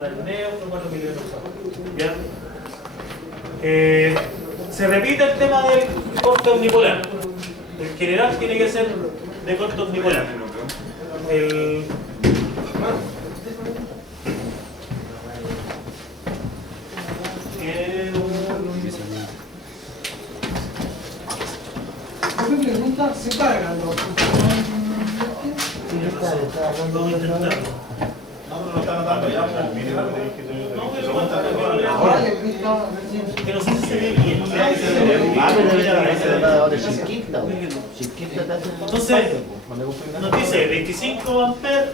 El neutro, 4 milímetros. ¿Ya? Se repite el tema del corte omnipolar. El general tiene que ser de corte omnipolar. El... ¿Qué pregunta? ¿Se cargan los? Vamos a intentarlo. Que no sé si se ve bien. Entonces, nos dice 25 amperes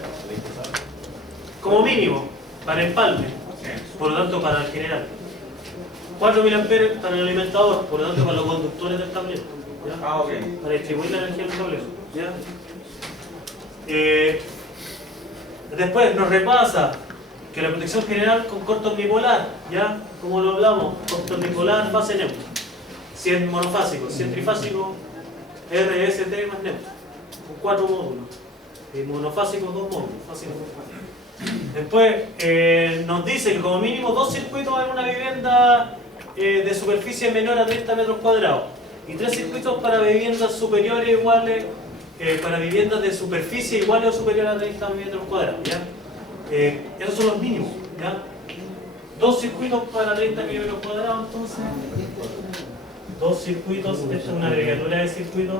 como mínimo para empalme, por lo tanto para el general. 4.000 amperes para el alimentador, por lo tanto para los conductores del tablero. ¿Ya? Para distribuir la energía del tablero. ¿Ya? Después nos repasa que la protección general con corte omnipolar, ¿ya? Como lo hablamos, corte omnipolar, fase neutra. Si es monofásico, si es trifásico, RST más neutro, con 4 módulos. Y monofásico, 2 módulos, fácil. Después nos dice que como mínimo 2 circuitos en una vivienda de superficie menor a 30 metros cuadrados y 3 circuitos para viviendas superiores iguales, para viviendas de superficie iguales o superiores a 30 metros cuadrados, ¿ya? Esos son los mínimos, ¿ya? 2 circuitos para 30 metros cuadrados, entonces 2 circuitos, esta es una abreviatura de circuitos.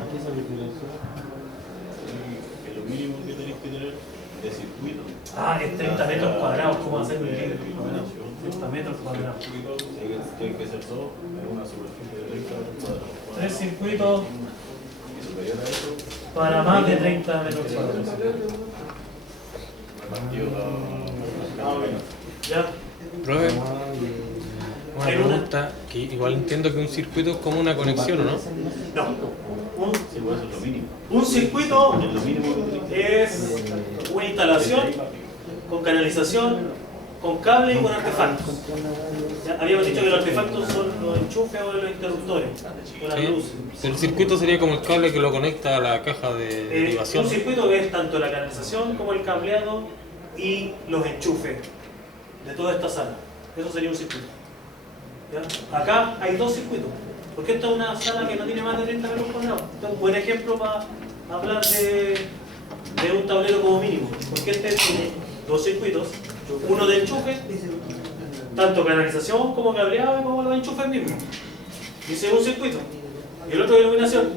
Lo mínimo que tenéis que tener de circuito. Ah, es 30 metros cuadrados, ¿cómo hacer un libro? 30 metros cuadrados. Tiene que ser todo en una superficie de 30 metros cuadrados. 3 circuitos Y superior a eso, para más de 30 metros cuadrados. repartido ¿Ya? Profe, una pregunta que igual entiendo que un circuito es como una conexión, ¿o no? No. sí, pues eso es lo mínimo. Un circuito Es lo mínimo que tenéis es una instalación con canalización, con cable y con artefactos. Ya, habíamos dicho que los artefactos son los enchufes o los interruptores, o las Sí. luces. El circuito sería como el cable que lo conecta a la caja de Un derivación. circuito es tanto la canalización como el cableado y los enchufes de toda esta sala. Eso sería un circuito. ¿Ya? Acá hay 2 circuitos, porque esta es una sala que no tiene más de 30 metros cuadrados. Este es un buen ejemplo para hablar de un tablero como mínimo, porque este tiene 2 circuitos, uno de enchufe, tanto canalización como cableado y como los enchufes mismos. Dice un circuito. Y el otro de iluminación,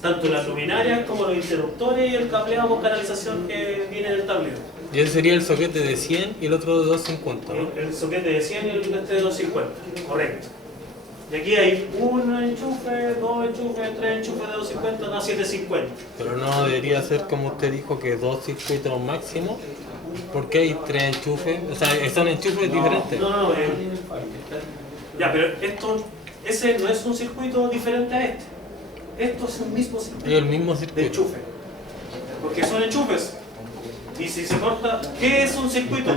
tanto las luminarias como los interruptores y el cableado con canalización que viene del tablero. Y ese sería el soquete de 100 y el otro de 250, ¿no? El soquete de 100 y el este de 250, correcto. Y aquí hay un enchufe, 2 enchufes, 3 enchufes de 250, da 750. Pero no debería ser como usted dijo que 2 circuitos máximo, porque hay 3 enchufes, o sea, son enchufes diferentes. No, ya, pero ese no es un circuito diferente a este. Esto es un mismo Es circuito el mismo de circuito. enchufe. Porque son enchufes. Y si se corta, ¿qué es un circuito?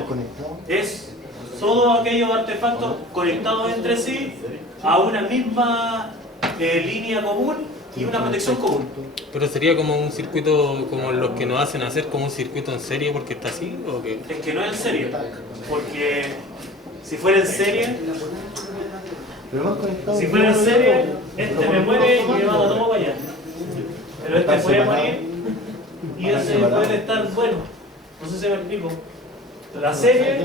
Es todos aquellos artefactos conectados entre sí a una misma línea común y una protección común. Pero sería como un circuito como los que nos hacen hacer como un circuito en serie porque está así, ¿o qué? Es que no es en serie, porque si fuera en serie, este me muere y me manda todo para allá. Pero este puede morir y ese puede estar bueno. No sé si me explico. La serie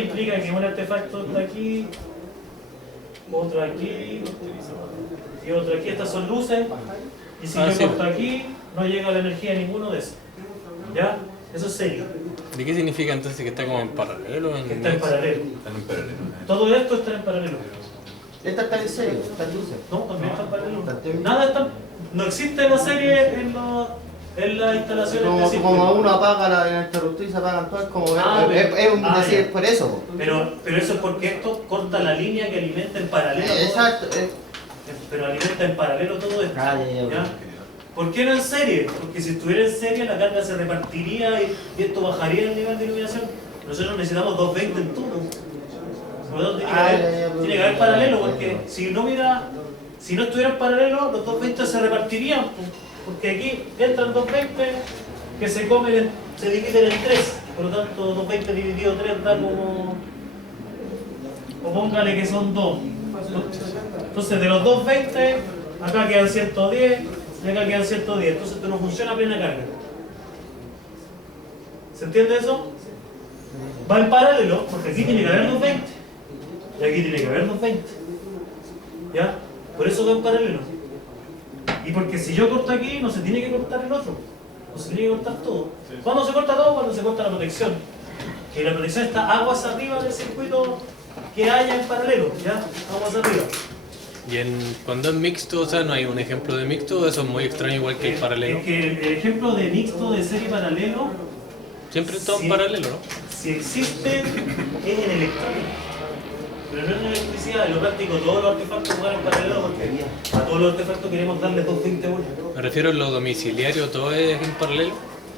implica que un artefacto está aquí, otro aquí y otro aquí. Estas son luces y si yo sí. corto aquí no llega la energía a ninguno de esos. ¿Ya? Eso es serie. ¿De qué significa entonces que está como en paralelo? Que está en paralelo. Están en paralelo. Todo esto está en paralelo. Esta está en serio, está en luces. No, también está en paralelo. Nada está. No existe la serie en las instalaciones de Como circuito. uno apaga la interruptor y se apagan todas, como Ah, es un ah, decir ya. por eso. Po. Pero eso es porque esto corta la línea que alimenta en paralelo. todo Exacto. pero alimenta en paralelo todo esto. Ya. ¿Ya? ¿Por qué no en serie? Porque si estuviera en serie la carga se repartiría y esto bajaría el nivel de iluminación. Nosotros necesitamos 220 en todo. Por lo tanto, tiene que haber paralelo, porque si no estuviera en paralelo, los 220 se repartirían. Porque aquí entran 220 que se dividen en 3. Por lo tanto, 220 dividido 3 da como... O póngale que son 2. Entonces, de los 220, acá quedan 110 y acá quedan 110. Entonces, esto no funciona a plena carga. ¿Se entiende eso? Va en paralelo, porque aquí tiene que haber 220 y aquí tiene que haber 220. ¿Ya? Por eso va en paralelo. Y porque si yo corto aquí, no se tiene que cortar el otro. No se tiene que cortar todo. ¿Cuándo se corta todo? Cuando se corta la protección. Que la protección está aguas arriba del circuito que haya en paralelo. ¿Ya? Aguas arriba. Cuando es mixto, o sea, no hay un ejemplo de mixto, eso es muy extraño igual que el paralelo. Es que el ejemplo de mixto de serie paralelo, Siempre todo sí, en paralelo, ¿no? si existe, es en electrónica. Pero no en electricidad. En lo práctico, todos los artefactos van en paralelo porque a todos los artefactos queremos darle 220 voltios. Me refiero a lo domiciliario, todo es en paralelo.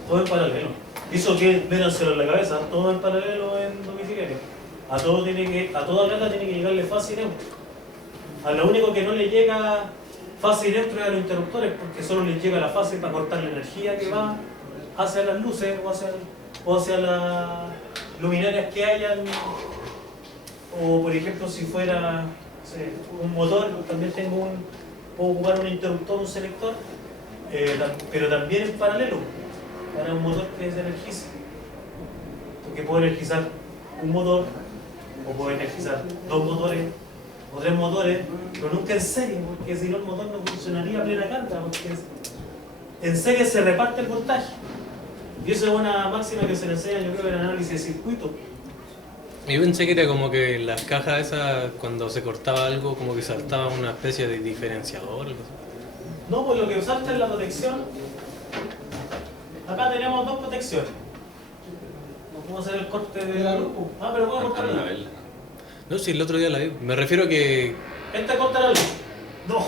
Todo en paralelo. Eso que métanselo en la cabeza, todo en paralelo en domiciliario. A toda plata tiene que llegarle fase y neutro. A lo único que no le llega fase y neutro es a los interruptores, porque solo les llega la fase para cortar la energía que va hacia las luces o hacia las luminarias que hayan. O por ejemplo, si fuera un motor, también puedo ocupar un interruptor, un selector, pero también en paralelo, para un motor que se energice. Porque puedo energizar un motor, o puedo energizar 2 motores, o 3 motores, pero nunca en serie, porque si no el motor no funcionaría a plena carga, porque en serie se reparte el voltaje. Y eso es una máxima que se le enseña, yo creo, en el análisis de circuito. Yo pensé que era como que las cajas esas, cuando se cortaba algo, como que saltaba una especie de diferenciador. Algo así. No, pues lo que usaste es la protección. Acá tenemos 2 protecciones. Vamos a hacer el corte de la luz. Ah, pero voy a cortar la luz. No, si el otro día la vi. Me refiero a que... Este corta la luz. No.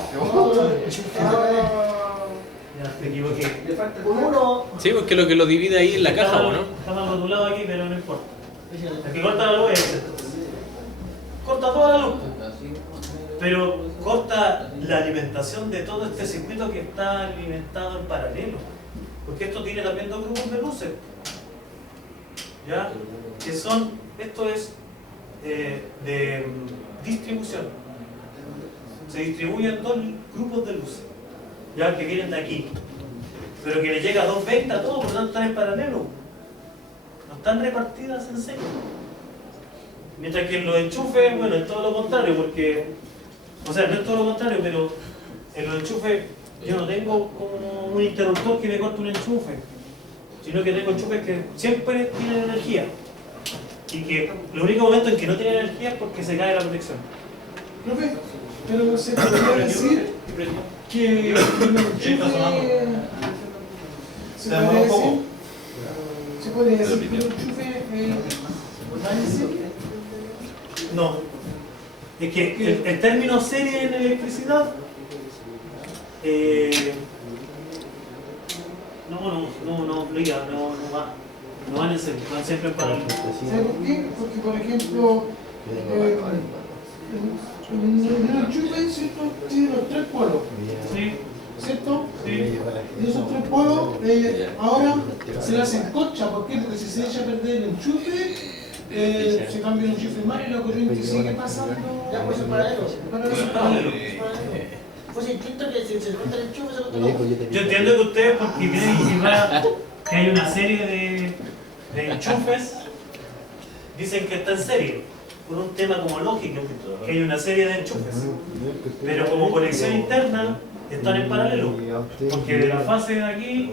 Ya, me equivoqué. Le falta uno. Sí, porque lo que lo divide ahí es la caja, ¿o no? Está mal rotulado aquí, pero no importa. El que corta la luz es este. Corta toda la luz. Pero corta la alimentación de todo este circuito que está alimentado en paralelo. Porque esto tiene también 2 grupos de luces. ¿Ya? Que son, esto es de distribución. Se distribuyen 2 grupos de luces, ya que vienen de aquí. Pero que le llega a 220 a todos, por lo tanto están en paralelo. No están repartidas en serie. Mientras que en los enchufes, bueno, es todo lo contrario, porque, o sea, no es todo lo contrario, pero en los enchufes yo no tengo como un interruptor que me corte un enchufe, sino que tengo enchufes que siempre tienen energía. Y que el único momento en que no tienen energía es porque se cae la protección. Profe, pero se podría decir que el enchufe. Se podría decir que el enchufe va en serie. No. Es que el término serie en electricidad no van en serie, van siempre en paralelo. ¿Sabe por qué? Porque, por ejemplo, en el enchufe, ¿cierto? Tiene los 3 polos, ¿Sí? ¿cierto? Sí. Y esos 3 polos ahora se le hacen concha. ¿Por qué? Porque si se echa a perder el enchufe, se cambia el enchufe más y la corriente sigue pasando. Ya, pues es paralelo. Paralelo. Pues instinto que si se corta el enchufe, se corta el otro. Yo entiendo que ustedes, porque tienen que hay una serie de enchufes, dicen que está en serie, por un tema como lógico, que hay una serie de enchufes. Pero como conexión interna, están en paralelo, porque de la fase de aquí,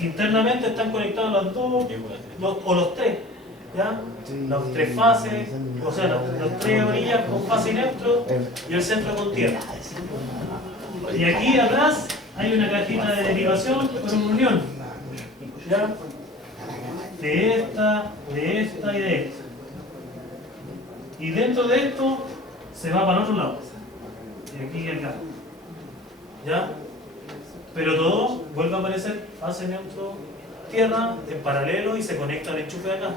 internamente están conectados las 2 o los 3, ¿ya? Las 3 fases, o sea, las 3 orillas con fase y neutro y el centro con tierra. Y aquí atrás hay una cajita de derivación con una unión, ¿ya? De esta y de esta. Y dentro de esto se va para el otro lado. Y aquí y acá. ¿Ya? Pero todo vuelve a aparecer fase neutro tierra en paralelo y se conecta al enchufe de acá.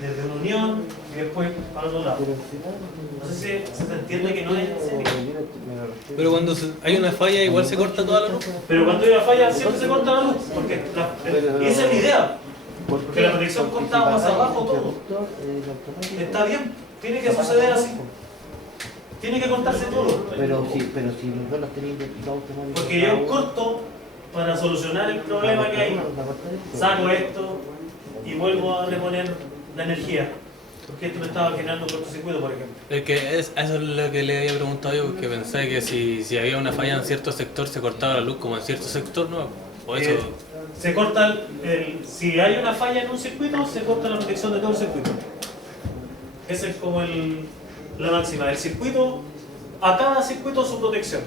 Desde una unión y después para el otro lado. No sé si se entiende que no es en serie. Pero cuando hay una falla, igual se corta toda la luz. Pero cuando hay una falla siempre se corta la luz. Porque y esa es la idea. Porque la protección corta más abajo todo. Está bien, tiene que suceder así. Tiene que cortarse todo. Pero si los dos los tenéis identificados automáticamente. Porque yo corto para solucionar el problema que hay. Saco esto y vuelvo a reponer la energía. Porque esto me estaba generando un cortocircuito, por ejemplo. Es que eso es lo que le había preguntado yo, porque pensé que si había una falla en cierto sector se cortaba la luz como en cierto sector, ¿no? O eso... Se corta si hay una falla en un circuito, se corta la protección de todo el circuito. Esa es como la máxima. El circuito, a cada circuito su protección.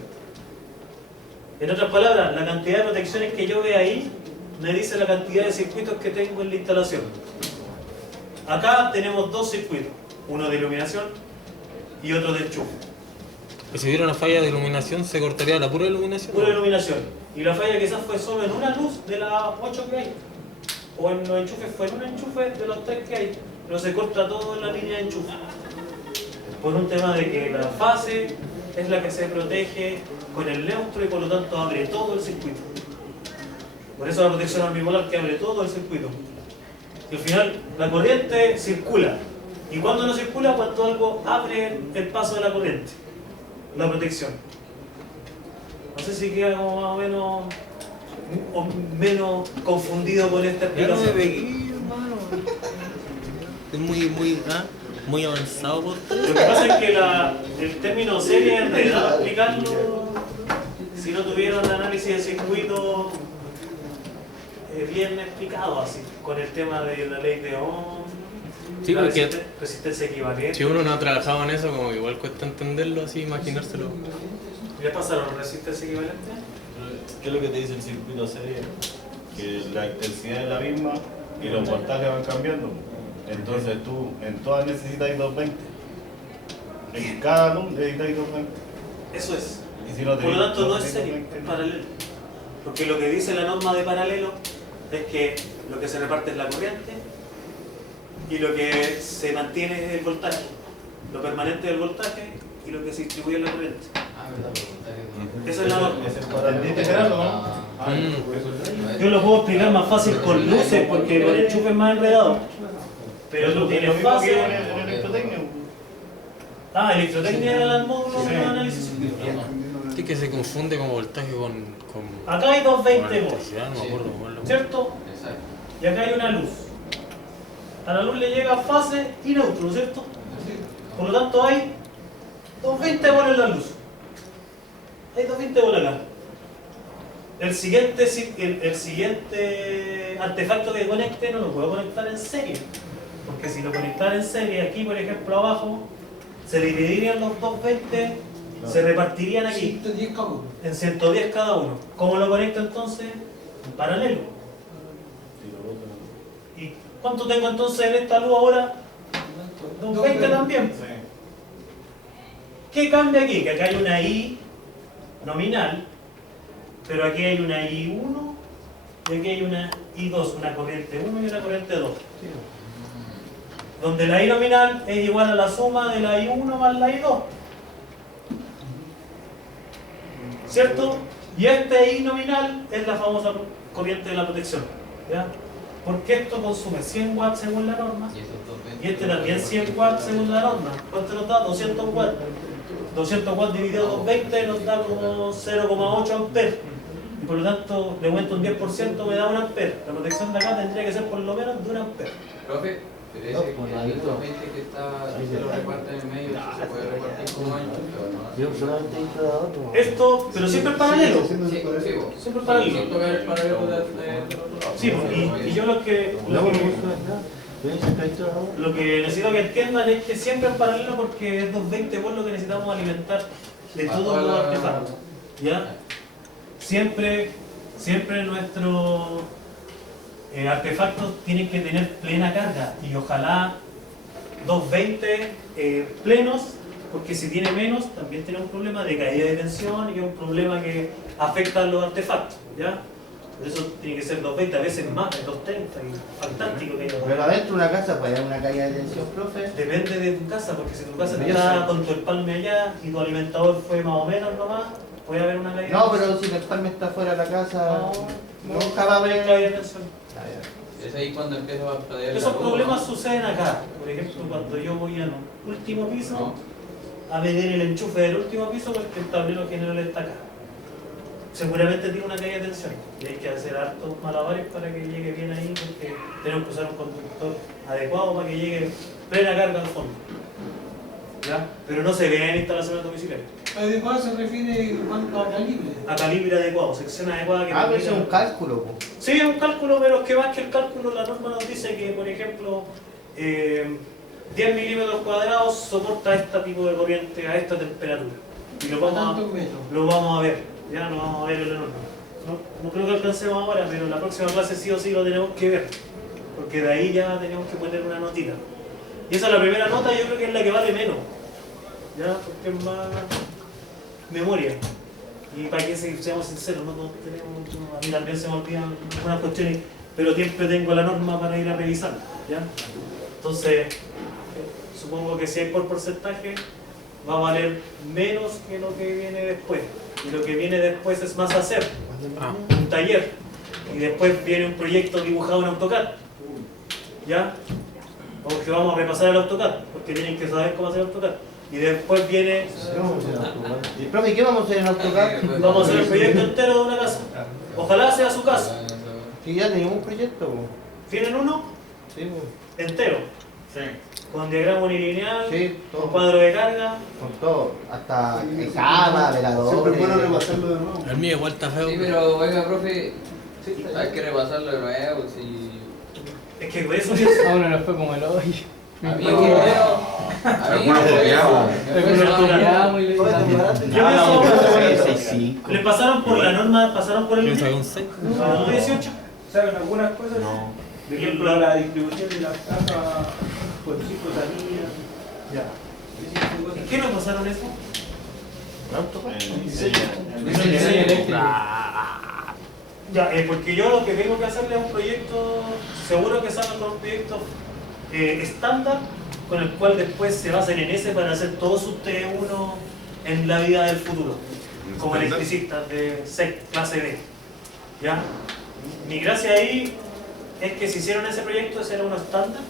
En otras palabras, la cantidad de protecciones que yo vea ahí me dice la cantidad de circuitos que tengo en la instalación. Acá tenemos dos circuitos, uno de iluminación y otro de enchufe. Y si hubiera una falla de iluminación, ¿se cortaría la pura iluminación? Pura iluminación. Y la falla quizás fue solo en una luz de las 8 que hay. O en los enchufes fue en un enchufe de los 3 que hay. Pero se corta todo en la línea de enchufe. Por un tema de que la fase es la que se protege con el neutro y por lo tanto abre todo el circuito. Por eso la protección ambipolar que abre todo el circuito. Y al final la corriente circula. ¿Y cuando no circula? Cuando algo abre el paso de la corriente. La protección. No sé si queda como más o menos confundido con esta Ya no me explicación. pegué, hermano. Es muy avanzado por Lo que pasa es que el término serie es enredado explicarlo si no tuvieron el análisis de circuito bien explicado así, con el tema de la ley de Ohm, Sí, la porque resistencia equivalente. si uno no ha trabajado en eso, como que igual cuesta entenderlo así, imaginárselo. ¿Le pasaron resistencia equivalente? ¿Qué es lo que te dice el circuito serie? Que la intensidad es la misma y los voltajes van cambiando. Entonces tú en todas necesitas 220. En cada luz necesitas 220. Eso es. Y si no Por lo tanto no es tenés serie, 220, es paralelo. Porque lo que dice la norma de paralelo es que lo que se reparte es la corriente y lo que se mantiene es el voltaje. Lo permanente del voltaje y lo que se distribuye es la corriente. Esa es la norma. Ese es ¿entendiste, Gerardo, no? Yo lo puedo explicar más fácil con luces porque con enchufe es más enredado. Pero tú Lo tienes mismo fase. que en el electrotecnia. Electrotecnia era el módulo de análisis. Sí, que se confunde como voltaje con Acá hay 220 volts, electricidad, no me acuerdo cómo es la... ¿cierto? Y acá hay una luz. A la luz le llega fase y neutro, ¿cierto? Por lo tanto hay 220 volts en la luz. Hay 220 volts acá. El siguiente artefacto que conecte no lo puedo conectar en serie. Porque si lo conectara en serie, aquí por ejemplo abajo, se dividirían los 220, se repartirían aquí 110 cada uno. en 110 cada uno. ¿Cómo lo conecto entonces? En paralelo. ¿Y cuánto tengo entonces en esta luz ahora? 220 también. ¿Qué cambia aquí? Que acá hay una I nominal, pero aquí hay una I1 y aquí hay una I2, una corriente 1 y una corriente 2. Donde la I nominal es igual a la suma de la I1 más la I2. ¿Cierto? Y este I nominal es la famosa corriente de la protección. ¿Ya? Porque esto consume 100 watts según la norma y este también 100 watts según la norma. ¿Cuánto nos da? 200 watts. 200 watts dividido 220 nos da como 0,8 amperes. Y por lo tanto, le aumento un 10%, me da 1 amper. La protección de acá tendría que ser por lo menos de 1 amper. Profe, pero ese que está, se lo reparte en el medio, ¿se puede repartir como ancho o no? Yo solamente he visto de otro. Esto, pero siempre en paralelo. Sí, sí, Siempre en paralelo. Siento que es el paralelo del otro lado. Sí, y yo lo que necesito que entiendan es que siempre en paralelo porque es 220 volts lo que necesitamos alimentar de todos los artefactos. ¿Ya? Siempre nuestros artefactos tienen que tener plena carga y ojalá 220 plenos, porque si tiene menos también tiene un problema de caída de tensión y que es un problema que afecta a los artefactos. ¿Ya? Por eso tiene que ser 220, a veces más, 230, y fantástico que Pero adentro de una casa puede haber una caída de tensión, profe. depende de tu casa, porque si tu casa está con tu espalme allá y tu alimentador fue más o menos nomás, puede haber una caída. No, pero si el espalme está fuera de la casa, no nunca va a haber. caída de tensión. Y Es ahí cuando empieza a perder la Esos luz, problemas ¿no? suceden acá. Por ejemplo, cuando yo voy al último piso ¿No? a medir el enchufe del último piso porque el tablero general está acá. Seguramente tiene una caída de tensión y hay que hacer hartos malabares para que llegue bien ahí porque tenemos que usar un conductor adecuado para que llegue plena carga al fondo. ¿Ya? Pero no se ve en instalaciones domiciliarias. Adecuado se refiere en cuanto a calibre. A calibre adecuado, sección adecuada que Ah, pero eso es permita- un cálculo, po. Sí, es un cálculo, pero es que más que el cálculo, la norma nos dice que, por ejemplo, 10 milímetros cuadrados soporta este tipo de corriente a esta temperatura. Y lo vamos Tantos metros. lo vamos a ver, ya lo vamos a ver en la norma. No creo que alcancemos ahora, pero en la próxima clase sí o sí lo tenemos que ver. Porque de ahí ya tenemos que poner una notita. Y esa es la primera nota, yo creo que es la que vale menos. ¿Ya? Porque es más memoria. Y para que seamos sinceros, no todos tenemos, a mí también se me olvidan algunas cuestiones, pero siempre tengo la norma para ir a revisar, ¿ya? Entonces, supongo que si hay por porcentaje, va a valer menos que lo que viene después. Y lo que viene después es más hacer, un taller. Y después viene un proyecto dibujado en AutoCAD, ¿ya? O que vamos a repasar el AutoCAD, porque tienen que saber cómo hacer el AutoCAD. Y después viene, Y, profe, ¿qué vamos a hacer en AutoCAD? vamos a hacer el proyecto entero de una casa. Ojalá sea su casa. Sí, ya tenemos un proyecto, po. ¿Tienen uno? Sí, po. Entero. Con diagrama unilineal, Sí, con todo. cuadro de carga. Con todo. Hasta cama, veladores. Siempre es bueno repasarlo de nuevo. El mío igual está feo. Sí, pero oiga, profe, hay que repasarlo de nuevo. Si... Es que por eso yo A uno nos fue como el hoyo. A mí primero. A mí Algunos copiamos. Algunos copiamos y le le pasaron por la norma, pasaron por el Yo saqué un 6. 18. ¿Saben algunas cosas? No. Por ejemplo, la distribución de las cajas por psicotanía. Ya. ¿En qué nos pasaron eso? En eléctrico. Ya, porque yo lo que tengo que hacerle es un proyecto, seguro que salgan con un proyecto estándar, con el cual después se basen en ese para hacer todos sus T1 en la vida del futuro, como electricistas de SEC clase B. ¿Ya? Mi gracia ahí es que si hicieron ese proyecto, ese era uno estándar,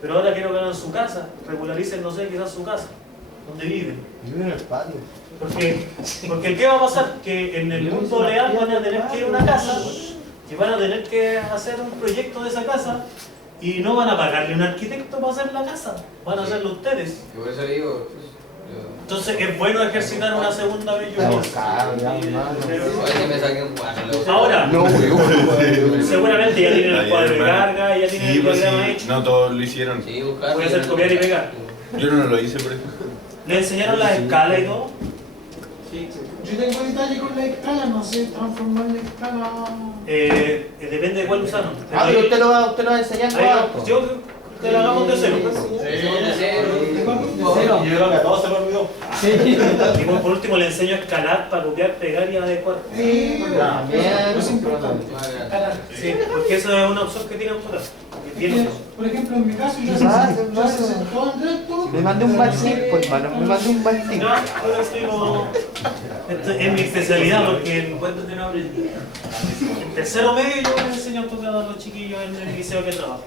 pero ahora quiero que hagan su casa, regularicen, no sé, quizás su casa, donde viven. Vive en el patio. Porque ¿qué va a pasar? Que en el mundo real van a tener que ir a una casa y van a tener que hacer un proyecto de esa casa y no van a pagarle a un arquitecto para hacer la casa, van a hacerlo ustedes. Y por eso digo, Entonces es bueno ejercitar una segunda vez yo Estamos pienso. caros, ya, hermano. oye, que me saquen guano. Ahora, No, weón. seguramente ya tienen el cuadro de carga, ya tienen Sí, el pues diagrama sí, hecho. no todos lo hicieron. Sí, buscar. Voy a hacer copiar y pegar. Yo no lo hice, por ejemplo. ¿Le enseñaron la escala y todo? Yo tengo detalle con la escala, no sé transformar la escala. Depende de cuál usaron. Ah, pero usted lo va a enseñar Ahí todo. va, yo te lo hagamos de cero. Yo creo que a todos se me olvidó. Y bueno, por último le enseño a escalar para copiar, pegar y adecuar. Sí, También. es importante. Escalar. Sí, porque eso es una opción que tiene AutoCAD. Porque, por ejemplo, en mi caso, yo sé todo el resto. Me mandé un marxismo, pues, hermano. Me mandé un marxismo. No, yo estoy como... Esto es mi especialidad porque encuentro que no aprendí. En tercero medio yo les enseño AutoCAD a los chiquillos en el liceo que trabajo.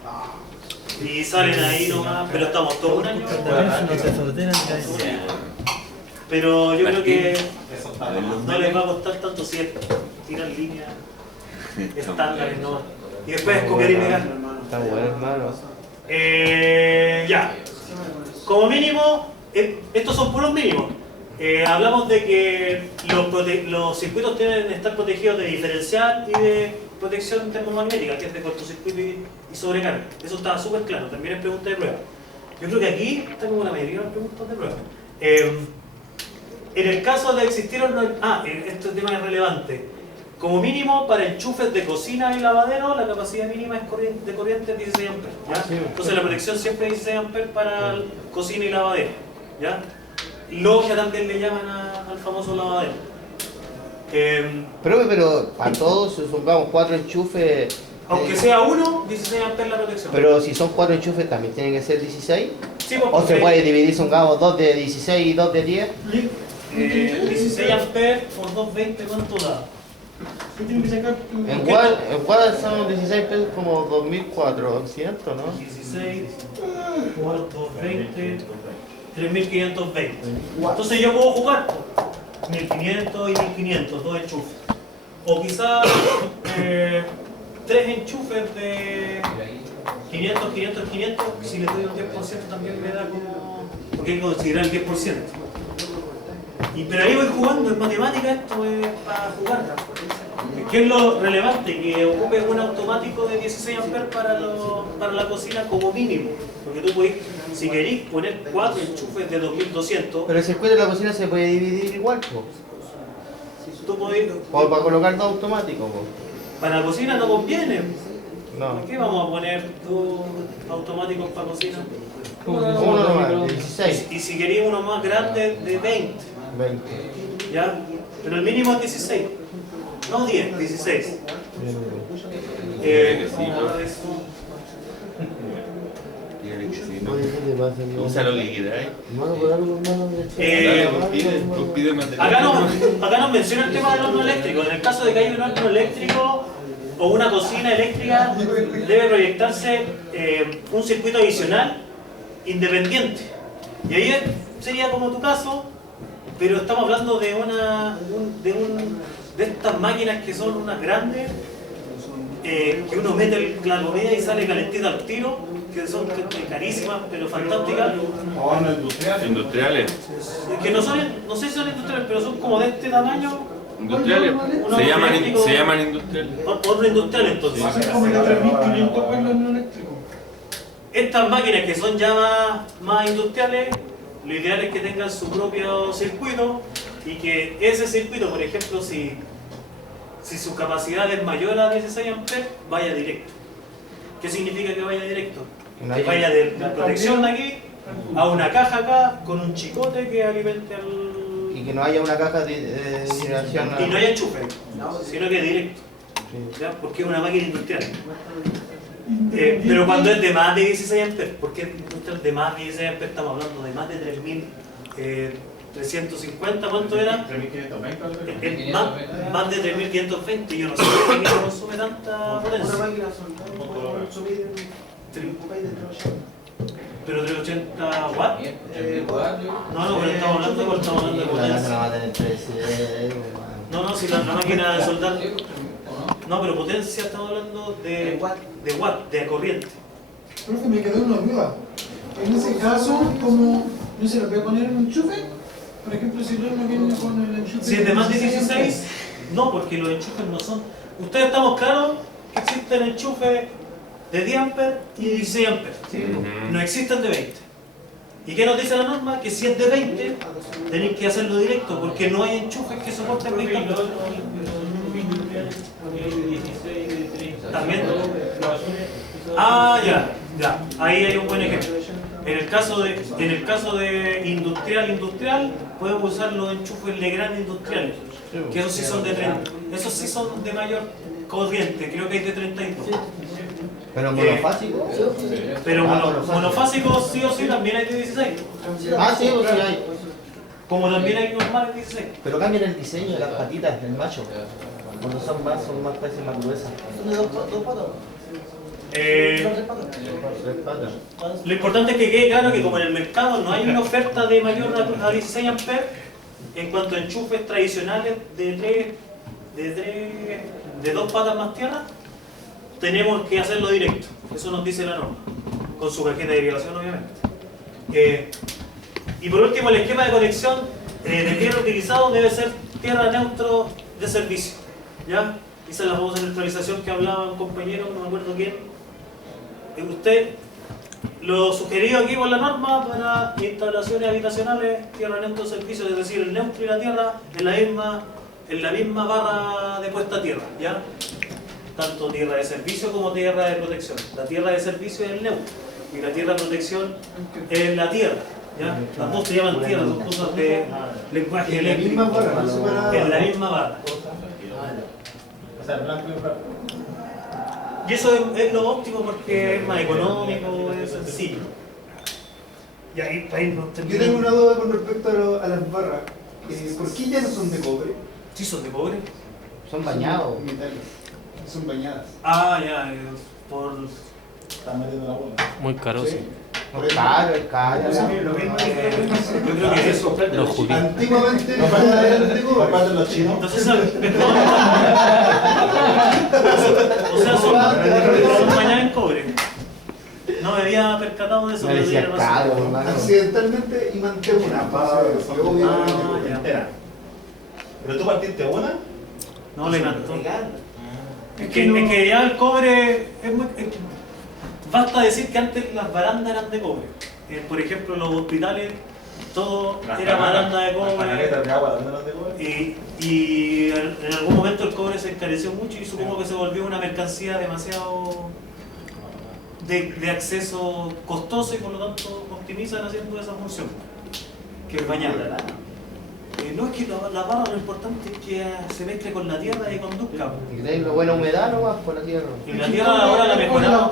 Y salen ahí nomás, pero estamos todo un año. Pero yo creo que no les va a costar tanto si es tirar líneas estándares nomás. Y después es copiar y pegar. Está bueno, hermano. Ya. Como mínimo, estos son puros mínimos. Hablamos de que los circuitos deben estar protegidos de diferencial y de protección termomagnética, que es de cortocircuito y sobrecarga. Eso está súper claro, también es pregunta de prueba. Yo creo que aquí está como la mayoría de las preguntas de prueba. En el caso de existir este tema es relevante. Como mínimo, para enchufes de cocina y lavadero, la capacidad mínima de corriente es 16 amperes. ¿Ya? Entonces la protección siempre es 16 amperes para cocina y lavadero. ¿Ya? Logia también le llaman al famoso lavadero. Pero para todos, supongamos 4 enchufes. Aunque sea uno, 16 amperes la protección. Pero si son 4 enchufes, ¿también tienen que ser 16? Sí, pues, ¿O se puede dividir, supongamos, 2 de 16 y 2 de 10? 16 amperes por 220, ¿cuánto da? Tú tienes que sacar tu... En Guad son 16 pesos como 2.400, ¿no? 16 por 220, 3.520. Entonces yo puedo jugar 1.500 y 1.500, dos enchufes. O quizás 3 enchufes de 500, 500, 500. Si le doy un 10% también me da como... Porque hay que considerar el 10%. Pero ahí voy jugando, es matemática, esto es para jugar. ¿Qué es lo relevante? Que ocupe un automático de 16 amperes para la cocina como mínimo. Porque tú puedes, si querés, poner 4 enchufes de 2200. Pero el circuito de la cocina se puede dividir igual, po. Tú podés, O para colocar dos automáticos, po. para la cocina no conviene. No. ¿Por qué vamos a poner 2 automáticos para cocina? Uno nomás, de 16. Y si queréis uno más grande, de 20. 20. ¿Ya? Pero el mínimo es 16. No 10, 16. Usa lo que quieras. Acá nos menciona el tema del horno eléctrico. En el caso de que haya un horno eléctrico o una cocina eléctrica, debe proyectarse un circuito adicional independiente. Y ahí sería como tu caso, pero estamos hablando de de estas máquinas que son unas grandes, que uno mete la comida y sale calentita al tiro, que son carísimas pero fantásticas. Industriales. Que no sé si son industriales, pero son como de este tamaño. Industriales. Se llaman industriales. Horno industrial entonces. Como de 3.500 por el horno eléctrico. Estas máquinas que son ya más industriales, lo ideal es que tengan su propio circuito y que ese circuito, por ejemplo, si su capacidad es mayor a 16 amperes, vaya directo. ¿Qué significa que vaya directo? Que vaya de la protección de aquí a una caja acá con un chicote que alimente al... Y que no haya una caja de generación. Y no haya enchufe, sino que directo. ¿Ya? Porque es una máquina industrial. Pero cuando es de más de 16 amperes, porque de más de 16 amperes estamos hablando de más de 3.350, ¿cuánto era? 3.520. Más de 3.520, yo no sé por qué consume tanta potencia. Pero 380 watts. No, pero estamos hablando de potencia. No, si la máquina de soldar. No, pero potencia estamos hablando de watt, de corriente. Profe, me quedó una duda. En ese caso, ¿cómo no se le puede poner un enchufe? Por ejemplo, si el horno viene con el enchufe. Si es de más de 16, no, porque los enchufes no son. Ustedes estamos claros que existen enchufes de 10 amperes y 16 amperes. No existen de 20. ¿Y qué nos dice la norma? Que si es de 20, tenéis que hacerlo directo, porque no hay enchufes que soporten 20 amperes. También. Ya. Ahí hay un buen ejemplo. En el caso de industrial, podemos usar los enchufes Legrand industriales, que esos sí son de 30, esos sí son de mayor corriente, creo que hay de 32. ¿Pero monofásico? Pero monofásicos sí o sí también hay de 16. Ah, sí, pues sí hay. Como también hay normales de 16. Pero cambian el diseño de las patitas del macho. Cuando son más parecen más gruesas. Son de dos patas. Tres patas. Lo importante es que quede claro que como en el mercado no hay una oferta de mayor a 16 amperes, en cuanto a enchufes tradicionales de 2 patas más tierra, tenemos que hacerlo directo. Eso nos dice la norma, con su cajeta de violación obviamente. Y por último, el esquema de conexión de tierra utilizado debe ser tierra neutro de servicio. ¿Ya? Esa es la famosa neutralización que hablaba un compañero, no me acuerdo quién. Usted lo sugerido aquí por la norma para instalaciones habitacionales, tierra neutro de servicio, es decir, el neutro y la tierra en la misma barra de puesta a tierra. ¿Ya? Tanto tierra de servicio como tierra de protección. La tierra de servicio es el neutro y la tierra de protección es la tierra. ¿Ya? Las dos se llaman tierra, son cosas de lenguaje eléctrico. En la misma barra. Y eso es lo óptimo porque es más económico, es sencillo. Y ahí no Yo tengo una duda con respecto a las barras. ¿Por qué ya no son de cobre? ¿Sí son de cobre? Son bañados. Son bañadas. Ah, ya, por... Están metiendo la bola. Muy caro, sí. Es caro, es caro. Lo mismo Yo creo que eso. Los judíos. Antiguamente, aparte de los chinos. Entonces, o sea, son bañadas en cobre. No me había percatado de eso. Me pero decía tenía razón. caro, hermano. Accidentalmente inventé una. ya. Entera. ¿Pero tú partiste una? No le encantó. Es que ya el cobre es muy... basta decir que antes las barandas eran de cobre. Por ejemplo, en los hospitales todo era baranda de cobre. De agua también eran de cobre. Y en algún momento el cobre se encareció mucho y supongo que se volvió una mercancía demasiado de acceso costoso y por lo tanto optimizan haciendo esa función, que es bañar. No es que la barra, lo importante es que se mezcle con la tierra y conduzca. Y que tenga buena humedad nomás por la tierra. Y la tierra ahora la mejoramos.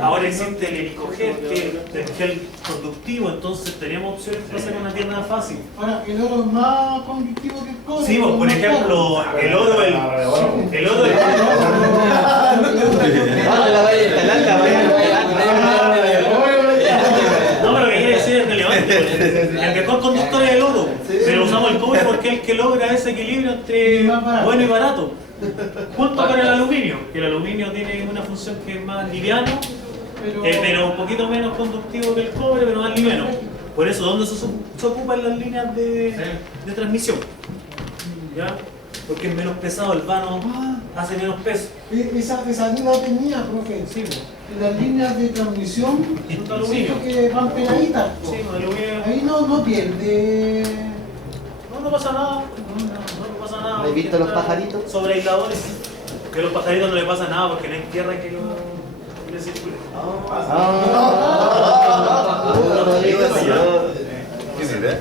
Ahora existe el helicogel, que es el gel conductivo, entonces tenemos opciones para hacer una tierra fácil. Ahora, el oro es más conductivo que el cobre. Sí, por ejemplo, el oro es... No, la vaya a instalar, la vaya No, pero lo que quiere decir es relevante. El mejor conductor es el oro, pero usamos el cobre porque es el que logra ese equilibrio entre bueno y barato. Junto con el aluminio, que el aluminio tiene una función que es más liviano, pero un poquito menos conductivo que el cobre, pero más liviano. Por eso, ¿dónde se ocupan las líneas de transmisión? ¿Ya? Porque es menos pesado, el vano hace menos peso. Esa duda tenía, profe. Sí, las líneas de transmisión, son de aluminio. Que van peladitas. Sí, aluminio. Ahí no pierde. No pasa nada. No pasa nada. ¿Has visto los pajaritos? Sobre aisladores. Que a los pajaritos no les pasa nada porque no hay tierra que les circule. ¿Qué será?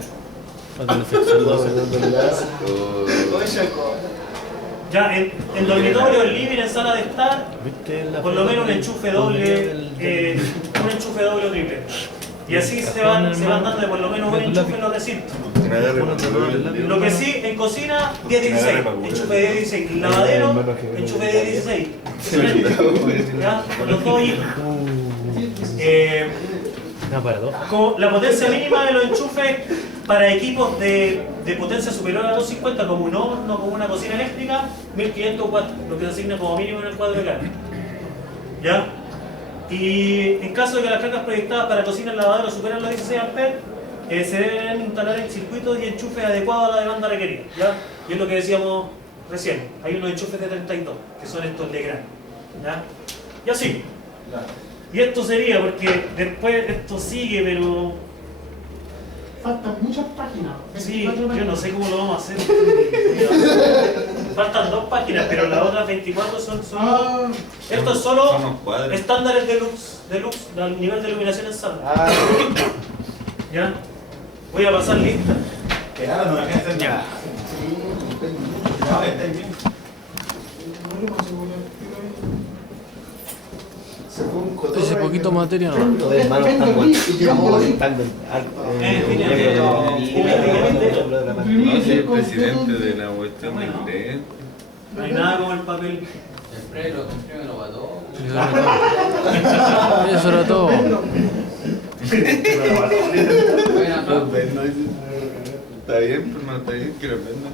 Ya, en dormitorio, en living, en sala de estar, por lo menos un enchufe doble o triple. Y así se van dando de por lo menos un enchufe en los recintos. Lo que sí, en cocina, 10-16, enchufe de 10-16, lavadero, enchufe de 16. Ya, con los dos hilos. La potencia mínima de los enchufes para equipos de potencia superior a 250, como un horno, como una cocina eléctrica, 1500 watts, lo que se asigna como mínimo en el cuadro de carga. ¿Ya? Y en caso de que las cargas proyectadas para cocina y lavadero superen los 16 amperes, se deben instalar en circuitos y enchufes adecuados a la demanda requerida. ¿Ya? Y es lo que decíamos recién, hay unos enchufes de 32, que son estos de gran. ¿Ya? Y así. Y esto sería, porque después esto sigue, pero... Faltan muchas páginas. Sí, yo no sé cómo lo vamos a hacer. Faltan 2 páginas, pero las otras 24 son... Esto es solo estándares de luz, al nivel de iluminación en sala. ¿Ya? Voy a pasar lista. Que nada, no me queda hacer nada. Ese poquito materia no. Hermano, están No soy el presidente de la cuestión del inglés. No hay nada como el papel. Siempre lo mató. Eso era todo. Está bien, hermano, está bien que lo vendan.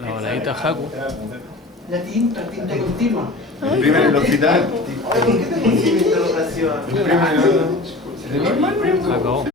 La voladita Haku. La tinta continua. Imprimen en el hospital. ¿Por qué te consigues esta ocasión? Imprimen en el hospital. Acabó.